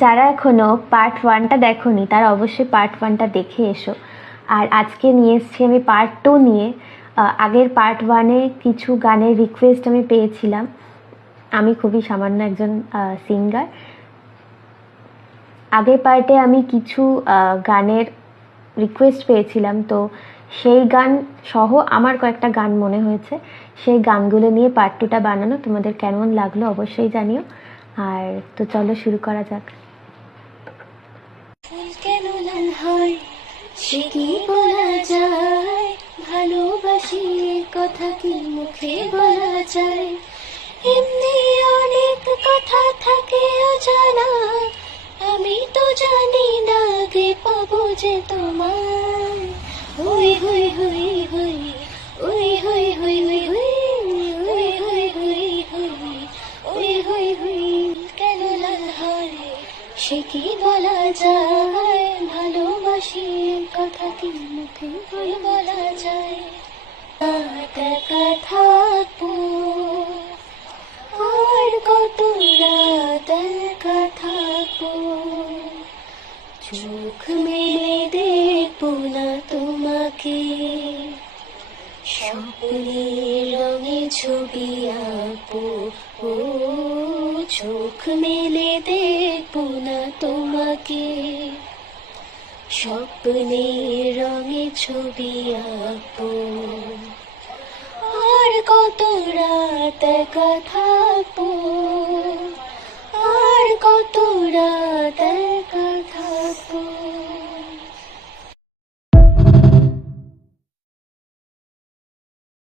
যারা এখনো পার্ট ওয়ানটা দেখোনি তারা অবশ্যই পার্ট ওয়ানটা দেখে এসো। আর আজকে নিয়ে এসেছি আমি পার্ট টু নিয়ে। আগের পার্ট ওয়ানে কিছু গানের রিকোয়েস্ট আমি পেয়েছিলাম। আমি খুবই সামান্য একজন সিঙ্গার। আগের পার্টে আমি কিছু গানের রিকোয়েস্ট পেয়েছিলাম, তো সেই গান সহ আমার কয়েকটা গান মনে হয়েছে, সেই গানগুলো নিয়ে পার্ট টুটা বানানো। তোমাদের কেমন লাগলো অবশ্যই জানিও। আর তো চলো শুরু করা যাক। কেন লাল হয় সে কি বলা যায়, ভালোবাসি কথা কি মুখে বলা যায়, এমনি অনেক কথা থাকে অজানা, আমি তো জানি না গে পাবো যে তোমায়। হুই হুই হুই হুই হুই হুই হুই হুই হুই হুই হুই হুই হুই হুই হুই কেন লাল হয় সে কি বলা যায়, ভালোবাসি কথা কি মুখে বলা যায়। একা থাকবো আর কত রাত একা থাকবো, চোখ মেলে দেখবো না তোমাকে, স্বপ্নের রঙে ছবি আঁকবো। ও চোখ মেলে দেখবো না তোমাকে, স্বপ্নের রঙে ছবি আঁকবো। আর কত রাত একা থাকবো।